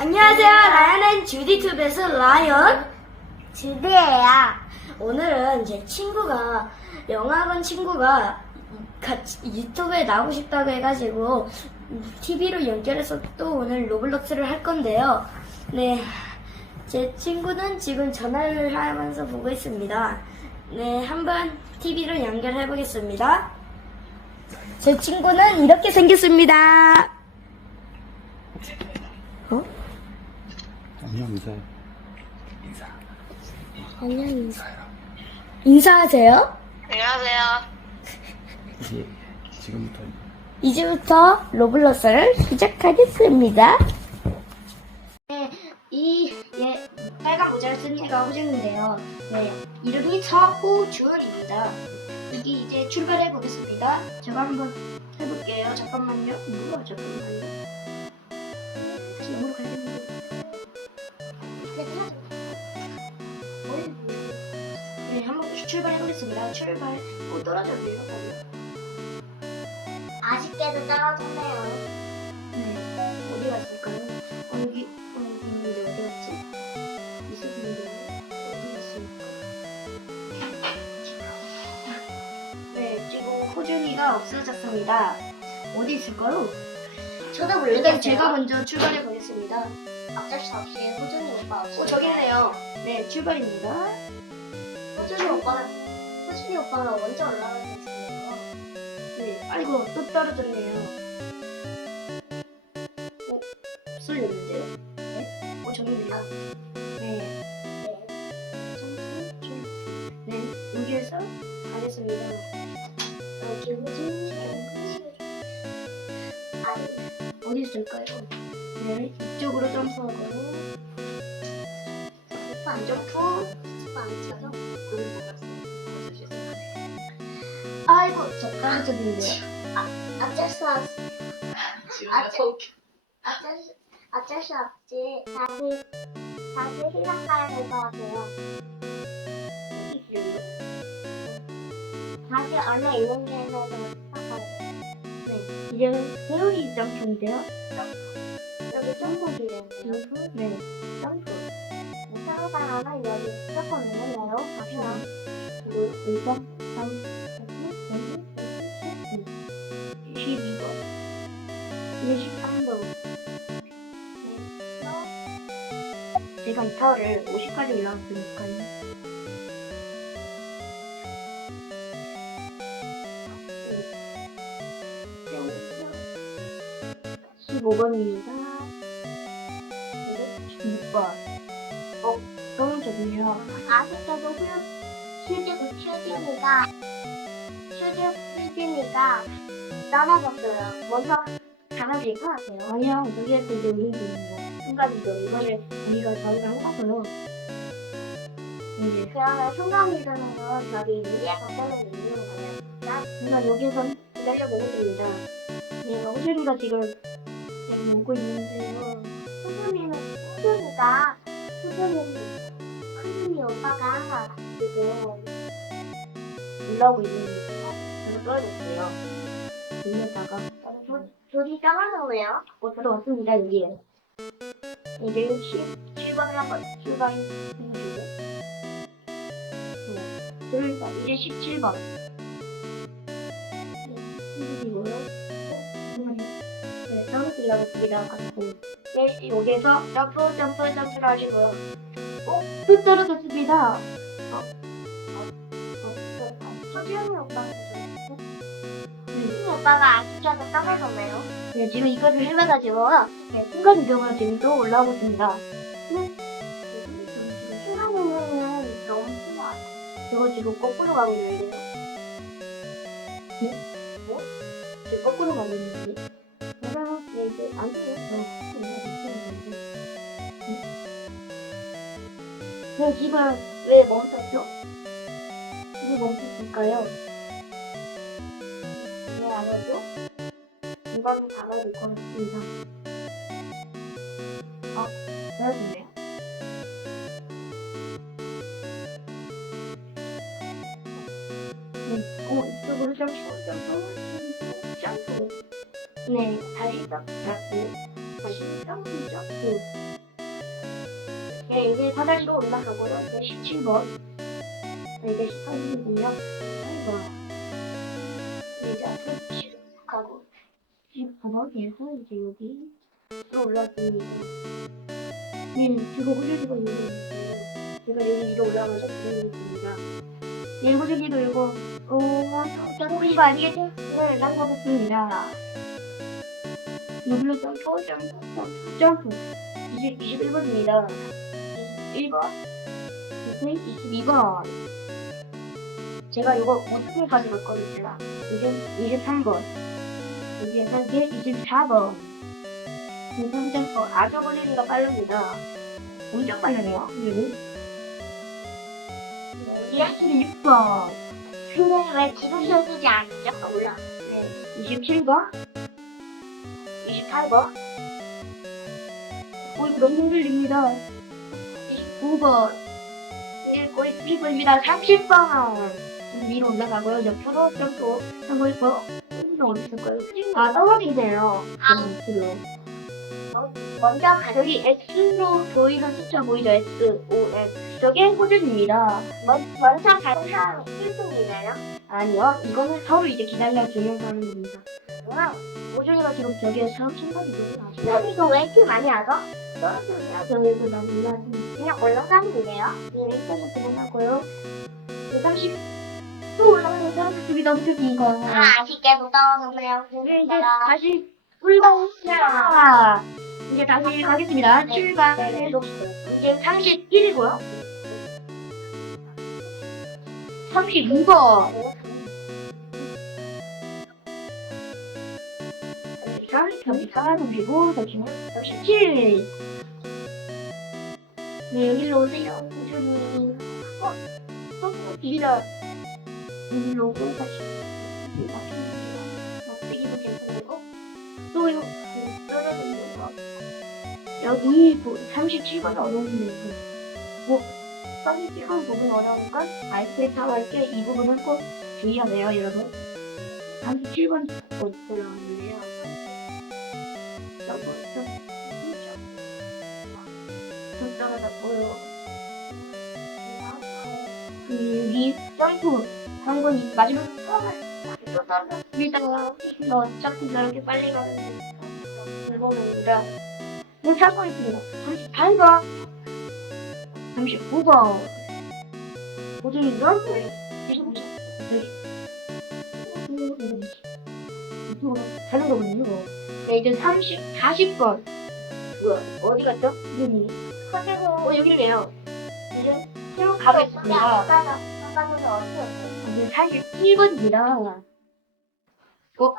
안녕하세요. 라연은 주디투베스 라연. 주디예요. 오늘은 제 친구가 영화관 친구가 같이 유튜브에 나오고 싶다고 해가지고 TV로 연결해서 또 오늘 로블록스를 할 건데요. 네, 제 친구는 지금 전화를 하면서 보고 있습니다. 네, 한번 TV로 연결해 보겠습니다. 제 친구는 이렇게 생겼습니다. 어? 안녕 인사해 인사 안녕 인사. 인사하세요. 안녕하세요. 이제 지금부터 이제부터 로블록스를 시작하겠습니다. 네, 이 예, 빨간 모자를 쓴 애가 호준인데요. 네, 이름이 서호준입니다. 여기 이제 출발해 보겠습니다. 제가 한번 해볼게요. 잠깐만요. 뭐야, 잠깐만요. 출발해 보겠습니다. 출발. 오, 떨어졌네요. 아쉽게도 떨어졌네요. 네, 어디 갔을까요? 어, 여기, 어, 있는데 어디 갔지? 있었는데, 어디 갔을까? 네, 지금 호준이가 없어졌습니다. 어디 있을까요? 저도 일단 모르겠어요. 제가 먼저 출발해 보겠습니다. 어쩔 수 없이 호준이 오빠 없이. 오, 저기 있네요. 네, 출발입니다. 호준이 오빠가 호준이 오빠가 먼저 올라가고 있어요. 네, 아이고, 또 떨어졌네요. 어, 쏠렸는데요? 네? 어, 저기 있네요. 네. 네. 네, 여기에서 가겠습니다. 여기 호준이 아니 어디 있을까요? 네, 이쪽으로 점프하고, 오빠 안 점프. 오빠 안 쳐서. 저 떨어졌는데요. 어쩔 수 없. 지금 아, 서 웃겨. 어쩔 수 어쩔 수 없지. 다시 다시 시작해야 될 것 같아요. 다시 원래 있는 게임에서 시작해야 돼. 네, 이제 세우기 점프인데요. 여기 점프기래요. 점프? 네, 점프. 상사는 여기 조금 있는데요. 갑시다. 그리고 2번, 123번. 제가 이 타워를 50까지 올라왔으니까요. 오번입니다 5번. 어, 너무 좋네요. 아쉽게도 휴지고 휴지니가 휴지 휴지니가 떠나갔어요. 먼저 될것 같아요. 아니요, 여기에서 이제 우리 순간이죠. 이거를 우리가 저희가 해봤어요. 이제, 그러면 순간이동으로 저기 위에 버튼을 누르는 거예요. 그러니까 여기서 기다려 보겠습니다. 네, 호준이가 지금 지금 오고 있는데요. 수준이는, 수준이가, 수준이, 수준이 오빠가 지금 올라오고 있는데, 저도 떨어졌어요. 돌렸다가, 떨어졌네요. 어, 저도 왔습니다, 여기에. 이제 17번을 한번 출발해주고. 네, 이제 17번. 이거요? 네, 떨어지려고 두개다 갖고. 네, 여기에서 점프, 점프, 점프를 하시고요. 어, 또 떨어졌습니다. 오빠가 아쉽게도 떨어졌네요. 네, 지금 이거를 해봐가지고, 네, 순간 이동으로 지금 또 올라오고 있습니다. 순간 이동은 너무 좋아. 저거 지금 거꾸로 가고 있는데요. 네? 뭐? 지금 거꾸로 가고 있는데. 맞아요. 네, 이제 안 돼요. 미치는 건데. 네, 지금 왜 멈췄죠? 왜 멈췄을까요? 이거는 가봐야 될것 같습니다. 어, 떨어졌네요. 네, 어, 이쪽으로 점프, 점프, 점프, 점프. 네, 다시 점프. 다시 점프 점프 네, 이제 사다리로 올라가고요 이제 17번 네, 이제 18번이군요 8번 이제 가고 19번에서 이제 여기 또 올라갑니다 네, 지금 호주지가 여기 제가 여기 위로 올라가서 기다리겠습니다 네, 호주지도 이거 어, 저는 거 아니겠죠? 네, 난 가겠습니다 여기로 점프, 점프, 점프, 점프. 20, 21번입니다. 21번. 22번. 제가 이거 어떻게 가지고 있거든요. 이제 23번. 여기에서 이제 24번. 23번. 어, 아주 걸리기가 빠릅니다. 엄청 빠르네요. 그리고 26번. 근데 왜 지금 펴지지 않죠? 몰라. 네. 27번. 28번. 오, 이거 너무 흔들립니다. 29번. 이제 거의 30번입니다. 30번. 위로 올라가고요. 옆으로 점프 하고 있고. 여기는 어디 있을까요? 아, 떨어지네요. 아. 밑으로. 먼저 가 여기 X로 보이는 숫자 보이죠? S, O, X. 저게 호준입니다. 먼, 먼저 가는 사람 1등이네요. 아니요. 이거는 서로 이제 기다려주면서 하는 겁니다. 호준이가 지금 저기에 사람 생각이거든요. 여기서 왜 이렇게 많이 하죠? 떨어지네요. 저기서 나는 올라왔습니다. 그냥 올라가면 되네요. 네, 일단은 그만하고요. 30, 또 올라가는 떨어졌습니다. 호준이가. 아, 아쉽게도 떨어졌네요. 네, 이제 다시 출발합니다. 이제 다시 가겠습니다. 출발. 이제 31이고요. 32번. 34, 35, 36, 37. 네, 여기로 오세요. 어, 또. 여기로 막대기도 괜찮고. 또 이거 거. 여기 뭐 37번 어려운데 뭐 37번 부분 어려우니까 알게 다 할게 이 부분은 꼭 주의하세요 여러분 37번 못 들어왔는데요 저거 좀좀 떨어졌고요 그 여기 점프 한건 마지막 또 떨어졌습니다 너 어차피 저렇게 빨리 가는데 이거는니다 네, 찾고 있습니다. 38번. 39번. 보증이 누런 거예요? 이쪽으로 가는 거군요. 네, 이제 30, 40번. 뭐야, 어디 갔죠? 여기. 그리고 어, 여기네요. 이제 새로 가겠습니다. 아까 아까 전에 어디 였어요? 이제 41번입니다. 어,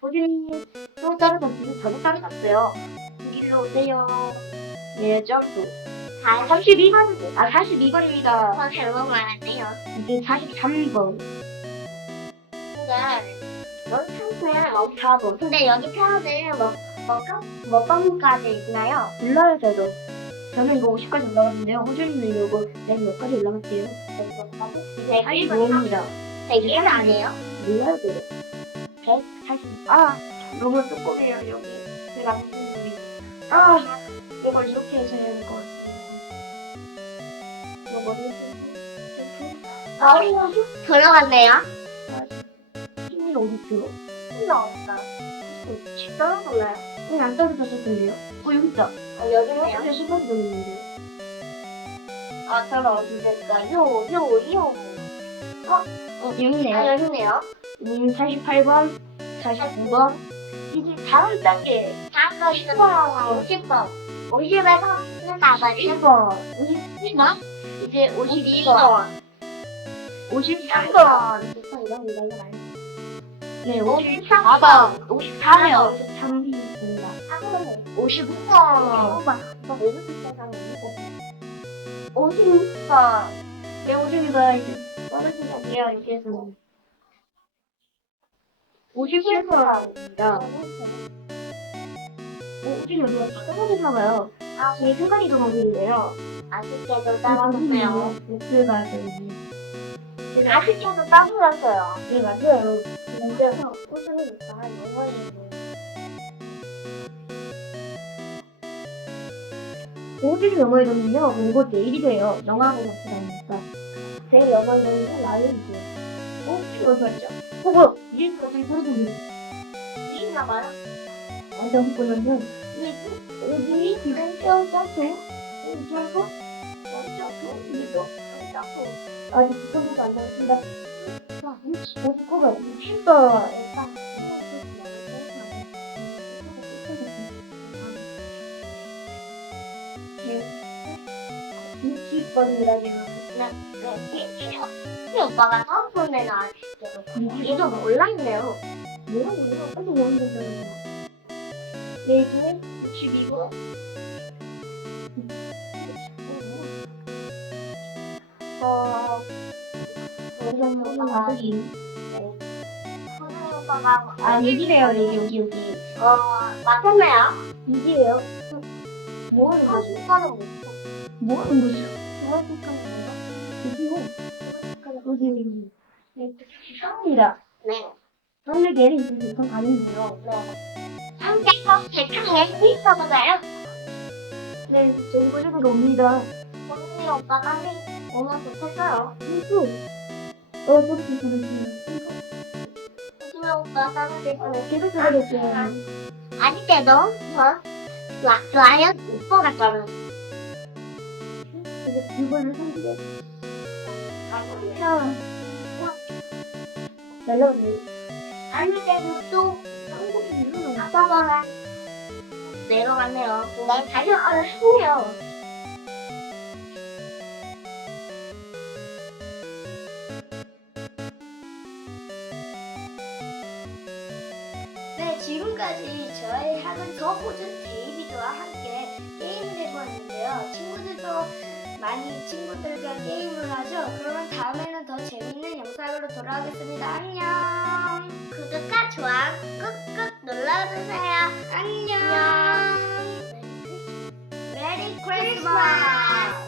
보증이 또 떨어졌어요. 저도 떨어졌어요. 여기로 오세요. 네, 점프. 다 32번, 아, 42번입니다. 더 잘못 말했네요. 이제 43번. 근데 넌 참고야. 어, 4번. 근데 여기 표현은 뭐, 뭐, 몇 번까지 있나요? 몰라요, 저도. 저는 이거 50까지 올라갔는데요. 호준이는 이거 맨몇 가지 올라갔대요. 네, 45입니다. 100일 아니에요? 몰라요, 저도. 140. 아, 너무 조금이에요, 여기. 제가 무슨 놈이. 아, 이걸 이렇게 해서 해야 될 것 같아요. 이거 머리 어, 들어갔네요. 힘이 어디 있어? 힘이 없다. 집 떨어졌나요? 응, 안 떨어졌었는데요. 어, 여기 있다. 아, 요즘 학교 시간 중인데. 아, 저는 어디됐다. 요, 요, 요. 어? 어, 아, 여기네요. 여기네요. 님 48번, 49번. 이제 다음 단계. 다음 거 10번, 50번. 50에서는 나머지 50번. 51번. 이제 52번. 53번. 53번. 54번, 55번, 53번. 53번. 54번. 53번. 53번. 55번. 55번. 50번 사람 56번. 56번 이제 떨어진다. 내가 이제서 57%입니다. 56번 떨어졌나봐요. 아, 제 순간이 도목인데요. 아쉽게도 떨어졌어요. 아쉽게도 떨어졌어요. 네, 맞아요. 진짜. 5일이 넘어야거든요. 그리고 내일이 돼요. 영화를 같이 다니니까. 제 영화 영화는 라이언이죠. 어? 이거 좋았죠? 어, 뭐야? 이름 갑자기 들리네. 있나 봐요. 완전 보면은 여기 지금 뼈 짜고 여기 짜고 여기 짜고 여기 짜고 아직 지금부터 안 나왔습니다. 어디 거가 쉽다. 김치번이라기는 네, 네, 이 오빠가 처음에 나왔을 얘도 몰랐네요. 뭐야 이거 빨리 먹는 거잖아. 내주에 60이고 어 오빠가, 선생님 오빠가, 아 여기래요 여기 여기 여기 어, 맞췄네요. 여기래요. 뭐 하는 아, 거지? 오빠는 못 뭐 하는 거지? 중앙국가는 뭔가? 여기요. 여기 여기. 네, 습니다 네. 오늘 내일 이제 우선 가는데요. 네. 한개서 대창에 있어보자요. 네, 저희 보셔도 옵니다. 선생님 오빠가 오늘 못했어요. 이거. 어, 저기 보내주세요. 선생님 오빠 사는 거 계속 들어가겠어요. 아직도 저 라, 라이언 오빠 같다는 이제 이거를 상기해. 자, 멜로디. 아닌데도 또 한국인 이름은 아빠가 내려갔네요. 난 얼른 했네요. 네, 지금까지 저희 학은 더 호준 많이 친구들과 게임을 하죠. 그러면 다음에는 더 재밌는 영상으로 돌아오겠습니다. 안녕. 구독과 좋아요 꾹꾹 눌러주세요. 안녕. 메리 크리스마스. 네.